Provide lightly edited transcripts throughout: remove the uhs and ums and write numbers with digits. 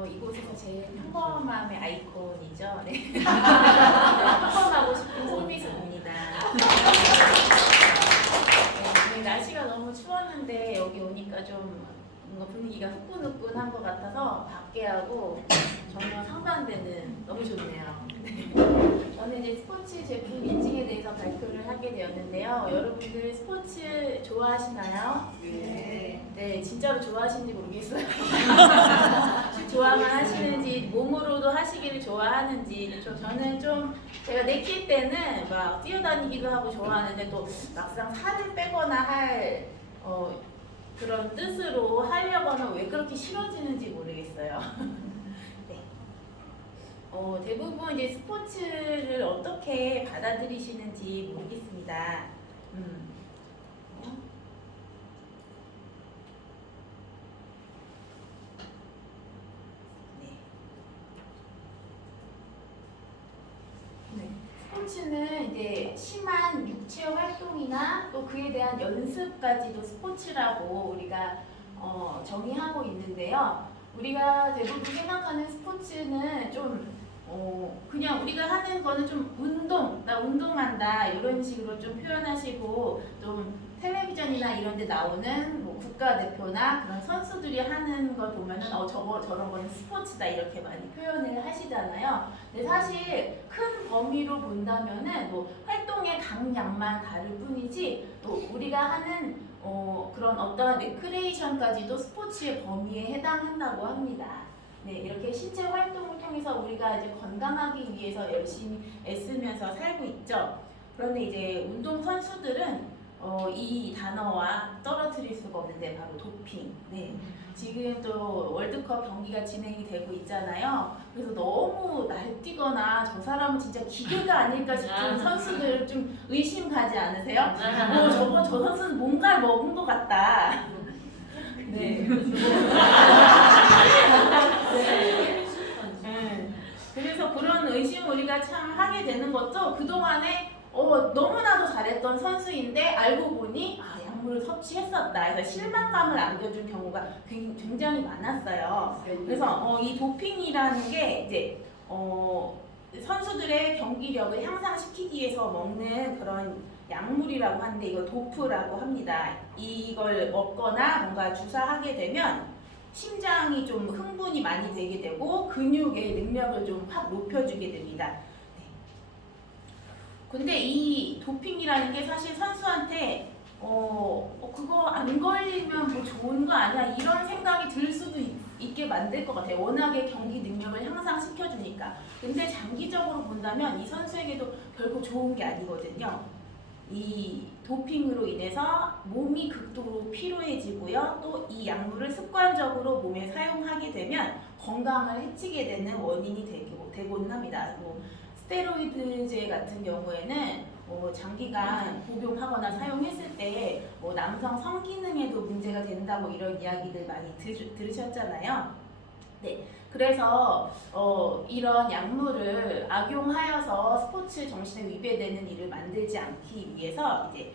이곳에서 제일 평범함의 아이콘이죠. 네. 평범하고 싶은 손미숙입니다. 네, 날씨가 너무 추웠는데 여기 오니까 좀 뭔가 분위기가 후끈후끈한 것 같아서 밖에 하고 전혀 상반되는 너무 좋네요. 네. 저는 이제 스포츠 제품 인증에 대해서 발표를 하게 되었는데요. 여러분들 스포츠 좋아하시나요? 네. 네, 진짜로 좋아하시는지 모르겠어요. 좋아만 하시는지, 몸으로도 하시기를 좋아하는지. 저는 좀 제가 내킬 때는 막 뛰어다니기도 하고 좋아하는데 또 막상 살을 빼거나 할 그런 뜻으로 하려고 하면 왜 그렇게 싫어지는지 모르겠어요. 네. 대부분 이제 스포츠를 어떻게 받아들이시는지 모르겠습니다. 스포츠는 이제 심한 육체 활동이나 또 그에 대한 연습까지도 스포츠라고 우리가 정의하고 있는데요. 우리가 대부분 생각하는 스포츠는 좀 그냥 우리가 하는 거는 좀 나 운동한다 이런 식으로 좀 표현하시고 좀 텔레비전이나 이런 데 나오는 뭐 국가대표나 그런 선수들이 하는 걸 보면은 저런 거는 스포츠다 이렇게 많이 표현을 하시잖아요. 근데 사실 큰 범위로 본다면은 뭐 활동의 강약만 다를 뿐이지 또 우리가 하는 그런 어떤 레크레이션까지도 스포츠의 범위에 해당한다고 합니다. 네, 이렇게 신체 활동을 통해서 우리가 이제 건강하기 위해서 열심히 애쓰면서 살고 있죠. 그런데 이제 운동 선수들은 이 단어와 떨어뜨릴 수가 없는데 바로 도핑. 네. 지금 또 월드컵 경기가 진행이 되고 있잖아요. 그래서 너무 날뛰거나 저 사람은 진짜 기계가 아닐까 싶은 선수들 좀 의심 가지 않으세요? 저 선수는 뭔가를 먹은 것 같다. 네. 그래서 그런 의심 우리가 참 하게 되는 것도 그동안에 너무나도 잘했던 선수인데 알고 보니 약물을 섭취했었다. 그래서 실망감을 안겨준 경우가 굉장히 많았어요. 그래서 이 도핑이라는 게 이제 선수들의 경기력을 향상시키기 위해서 먹는 그런 약물이라고 하는데 이걸 도프라고 합니다. 이걸 먹거나 뭔가 주사하게 되면 심장이 좀 흥분이 많이 되게 되고 근육의 능력을 좀 확 높여주게 됩니다. 네. 근데 이 도핑이라는 게 사실 선수한테 그거 안 걸리면 뭐 좋은 거 아니야 이런 생각이 들 수도 있게 만들 것 같아요. 워낙에 경기 능력을 향상시켜주니까. 근데 장기적으로 본다면 이 선수에게도 결국 좋은 게 아니거든요. 이 도핑으로 인해서 몸이 극도로 피로해지고요. 또 이 약물을 습관적으로 몸에 사용하게 되면 건강을 해치게 되는 원인이 되고는 합니다. 스테로이드제 같은 경우에는 장기간 복용하거나 사용했을 때 남성 성기능에도 문제가 된다고 이런 이야기들 많이 들으셨잖아요. 네, 그래서 이런 약물을 악용하여서 스포츠 정신에 위배되는 일을 만들지 않기 위해서 이제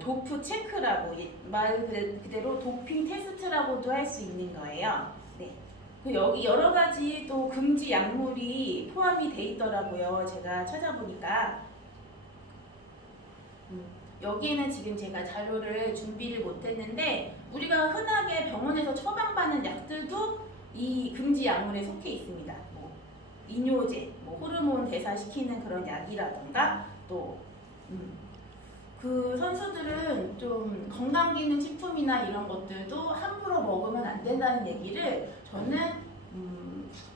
도프 체크라고 말 그대로 도핑 테스트라고도 할 수 있는 거예요. 네. 여기 여러 가지 또 금지 약물이 포함이 돼 있더라고요. 제가 찾아보니까 여기에는 지금 제가 자료를 준비를 못했는데 우리가 흔하게 병원에서 처방받는 약들도 이 금지 약물에 속해 있습니다. 이뇨제, 호르몬 대사시키는 그런 약이라던가 또 그 선수들은 좀 건강기능식품이나 이런 것들도 함부로 먹으면 안 된다는 얘기를 저는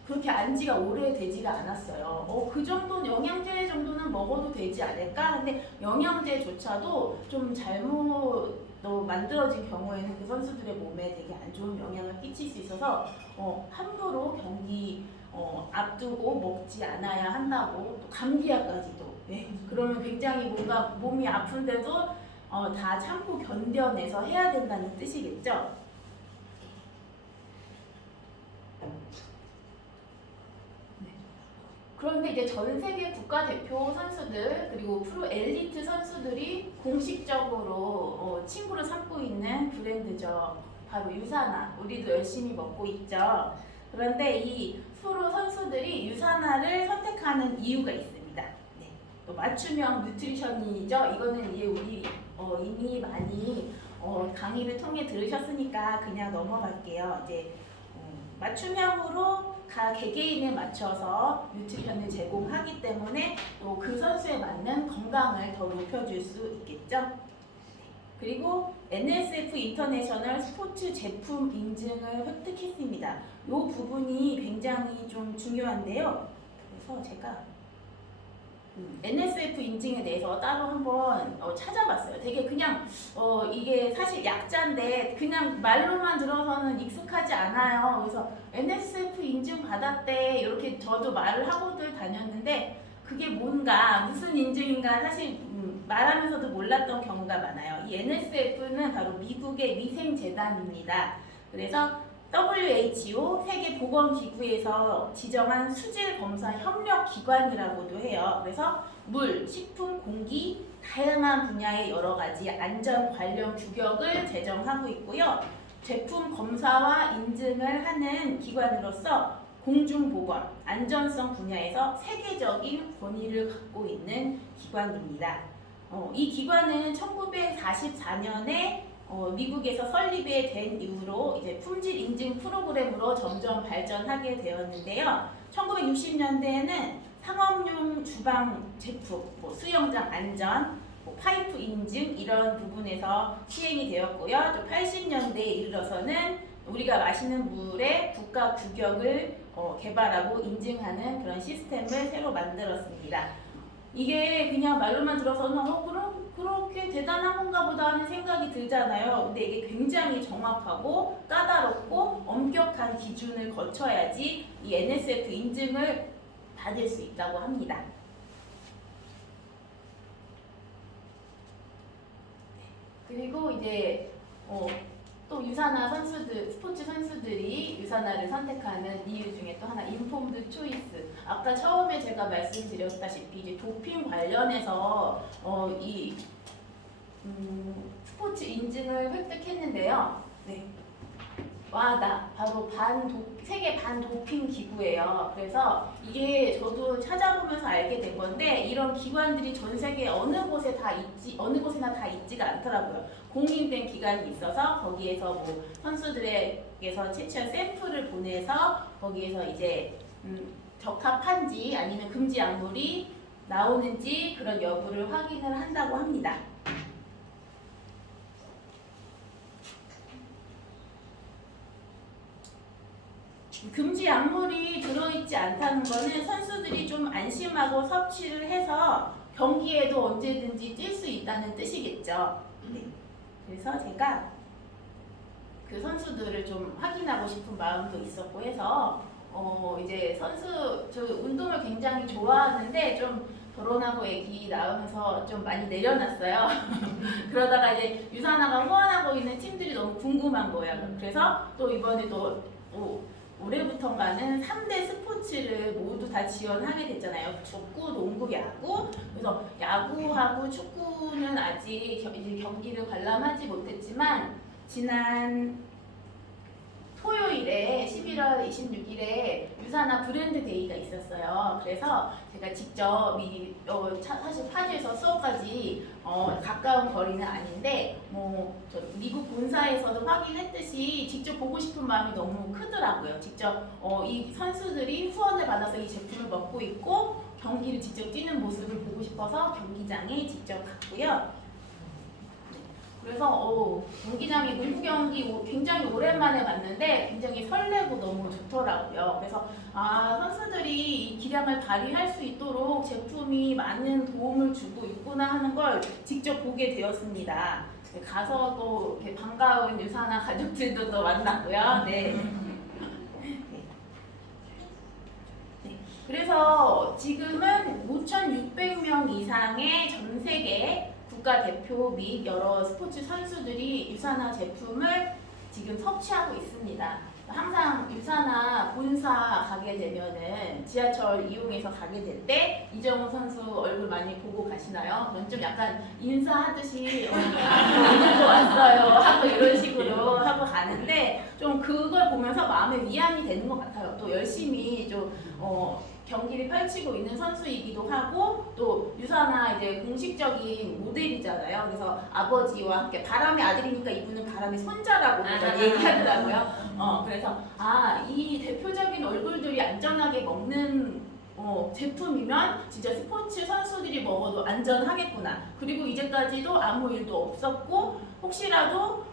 그렇게 안 지가 오래되지가 않았어요. 그 정도는 영양제 정도는 먹어도 되지 않을까? 근데 영양제조차도 좀 잘못 만들어진 경우에는 그 선수들의 몸에 되게 안 좋은 영향을 끼칠 수 있어서 함부로 경기 앞두고 먹지 않아야 한다고. 또 감기약까지도. 네. 그러면 굉장히 뭔가 몸이 아픈데도 다 참고 견뎌내서 해야 된다는 뜻이겠죠. 그런데 이제 전 세계 국가대표 선수들 그리고 프로 엘리트 선수들이 공식적으로 친구를 삼고 있는 브랜드죠. 바로 유산화. 우리도 열심히 먹고 있죠. 그런데 이 프로 선수들이 유산화를 선택하는 이유가 있습니다. 네. 또 맞춤형 뉴트리션이죠. 이거는 이제 우리 이미 많이 강의를 통해 들으셨으니까 그냥 넘어갈게요. 이제 맞춤형으로 각 개개인에 맞춰서 뉴트리션을 제공하기 때문에 또 그 선수에 맞는 건강을 더 높여줄 수 있겠죠. 그리고 NSF 인터내셔널 스포츠 제품 인증을 획득했습니다. 이 부분이 굉장히 좀 중요한데요. 그래서 제가 NSF 인증에 대해서 따로 한번 찾아봤어요. 되게 그냥 이게 사실 약자인데 그냥 말로만 들어서는 익숙하지 않아요. 그래서 NSF 인증 받았대 이렇게 저도 말을 하고들 다녔는데 그게 뭔가 무슨 인증인가 사실 말하면서도 몰랐던 경우가 많아요. 이 NSF는 바로 미국의 위생재단입니다. 그래서 WHO 세계보건기구에서 지정한 수질검사 협력기관이라고도 해요. 그래서 물, 식품, 공기, 다양한 분야의 여러 가지 안전 관련 규격을 제정하고 있고요. 제품 검사와 인증을 하는 기관으로서 공중보건, 안전성 분야에서 세계적인 권위를 갖고 있는 기관입니다. 이 기관은 1944년에 미국에서 설립이 된 이후로 이제 품질 인증 프로그램으로 점점 발전하게 되었는데요. 1960년대에는 상업용 주방 제품, 수영장 안전, 파이프 인증 이런 부분에서 시행이 되었고요. 또 80년대에 이르러서는 우리가 마시는 물의 국가 규격을 개발하고 인증하는 그런 시스템을 새로 만들었습니다. 이게 그냥 말로만 들어서는 그렇게 대단한 건가 보다 하는 생각이 들잖아요. 근데 이게 굉장히 정확하고 까다롭고 엄격한 기준을 거쳐야지 이 NSF 인증을 받을 수 있다고 합니다. 그리고 이제 또 유산화 선수들, 스포츠 선수들이 유산화를 선택하는 이유 중에 또 하나 인폼드 초이스. 아까 처음에 제가 말씀드렸다시피 이제 도핑 관련해서 이 스포츠 인증을 획득했는데요. 네. 와다 바로 세계 반도핑 기구예요. 그래서 이게 저도 찾아보면서 알게 된 건데 이런 기관들이 전 세계 어느 곳에나 다 있지가 않더라고요. 공인된 기관이 있어서 거기에서 선수들에게서 채취한 샘플을 보내서 거기에서 이제 적합한지 아니면 금지 약물이 나오는지 그런 여부를 확인을 한다고 합니다. 금지 약물이 들어있지 않다는 것은 선수들이 좀 안심하고 섭취를 해서 경기에도 언제든지 뛸 수 있다는 뜻이겠죠. 네. 그래서 제가 그 선수들을 좀 확인하고 싶은 마음도 있었고 해서 이제 저 운동을 굉장히 좋아하는데 좀 결혼하고 애기 낳으면서 좀 많이 내려놨어요. 그러다가 이제 유산화가 후원하고 있는 팀들이 너무 궁금한 거예요. 그래서 또 이번에 올해부터인가는 3대 스포츠를 모두 다 지원하게 됐잖아요. 축구, 농구, 야구. 그래서 야구하고 축구는 아직 이제 경기를 관람하지 못했지만 지난 토요일에 11월 26일에 유산화 브랜드 데이가 있었어요. 그래서 제가 직접 사실 파주에서 수원까지 가까운 거리는 아닌데 미국 본사에서도 확인했듯이 직접 보고 싶은 마음이 너무 크더라고요. 직접 이 선수들이 후원을 받아서 이 제품을 먹고 있고 경기를 직접 뛰는 모습을 보고 싶어서 경기장에 직접 갔고요. 그래서 경기장에 농구 경기 굉장히 오랜만에 봤는데 굉장히 설레고 너무 좋더라고요. 그래서 선수들이 이 기량을 발휘할 수 있도록 제품이 많은 도움을 주고 있구나 하는 걸 직접 보게 되었습니다. 가서 또 이렇게 반가운 유산화 가족들도 또 만났고요. 네. 그래서 지금은 5,600명 이상의 전 세계 국가대표 및 여러 스포츠 선수들이 유산화 제품을 지금 섭취하고 있습니다. 항상 유산화 본사 가게 가게 되면은 지하철 이용해서 가게 될 때 이정우 선수 얼굴 많이 보고 가시나요? 그럼 좀 약간 인사하듯이 오늘도 왔어요 하고 이런 식으로 하고 가는데 좀 그걸 보면서 마음의 위안이 되는 것 같아요. 또 열심히 좀 경기를 펼치고 있는 선수이기도 하고 또 유사나 이제 공식적인 모델이잖아요. 그래서 아버지와 함께 바람의 아들이니까 이분은 바람의 손자라고 얘기하더라고요. 그래서 이 대표적인 얼굴들이 안전하게 먹는 제품이면 진짜 스포츠 선수들이 먹어도 안전하겠구나. 그리고 이제까지도 아무 일도 없었고 혹시라도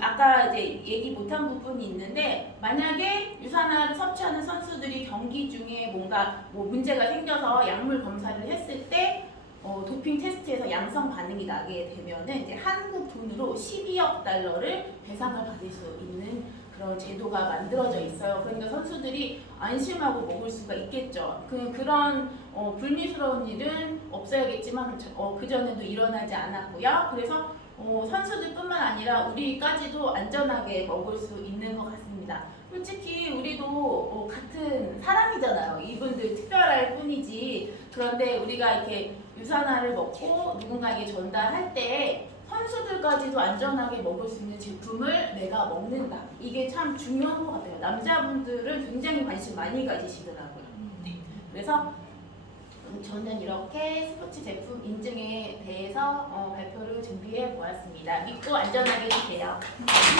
아까 이제 얘기 못한 부분이 있는데 만약에 유산화를 섭취하는 선수들이 경기 중에 뭔가 문제가 생겨서 약물 검사를 했을 때 도핑 테스트에서 양성 반응이 나게 되면은 이제 한국 돈으로 12억 달러를 배상을 받을 수 있는 그런 제도가 만들어져 있어요. 그러니까 선수들이 안심하고 먹을 수가 있겠죠. 그런 불미스러운 일은 없어야겠지만 그전에도 일어나지 않았고요. 그래서 선수들뿐만 아니라 우리까지도 안전하게 먹을 수 있는 것 같습니다. 솔직히 우리도 같은 사람이잖아요. 이분들 특별할 뿐이지. 그런데 우리가 이렇게 유산화를 먹고 누군가에게 전달할 때 선수들까지도 안전하게 먹을 수 있는 제품을 내가 먹는다. 이게 참 중요한 것 같아요. 남자분들은 굉장히 관심 많이 가지시더라고요. 네. 그래서 저는 이렇게 스포츠 제품 인증에 대해서 발표를 준비해 보았습니다. 믿고 안전하게 드세요.